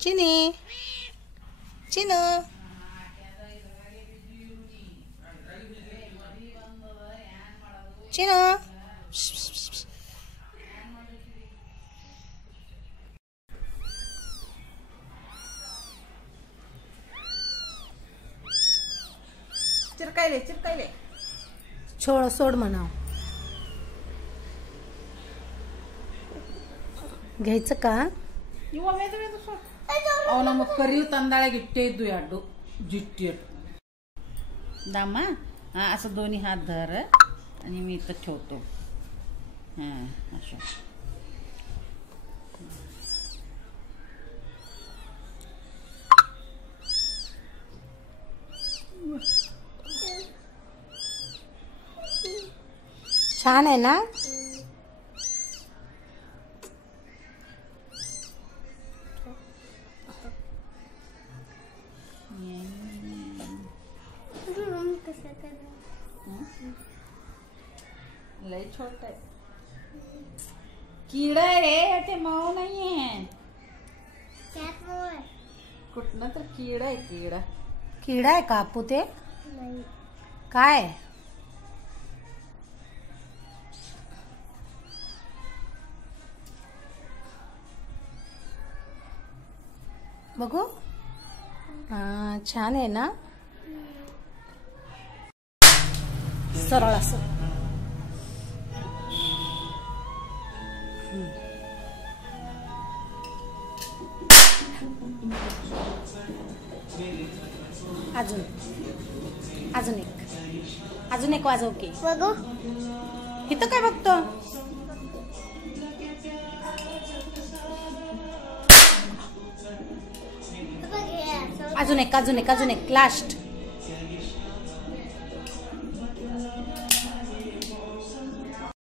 चिनी चिनू चिनू चिरकायले सोड म्हणाव घ्यायचं का ಅವನ ಕರಿಯು तांदळा गिट्टे इद्दू याडू जिट्टी दामा असं दोन्ही हात धर आणि मी इथं ठेवतो असं छान आहे ना लय छोटा आहे किडा आहे ते मऊ नाहीये कुठनं तर किडा आहे किडा आहे कापू ते काय बघू छान आहे ना सरळ असं अजून एक वाजव की बघू इथं काय बघतो अजून एक लास्ट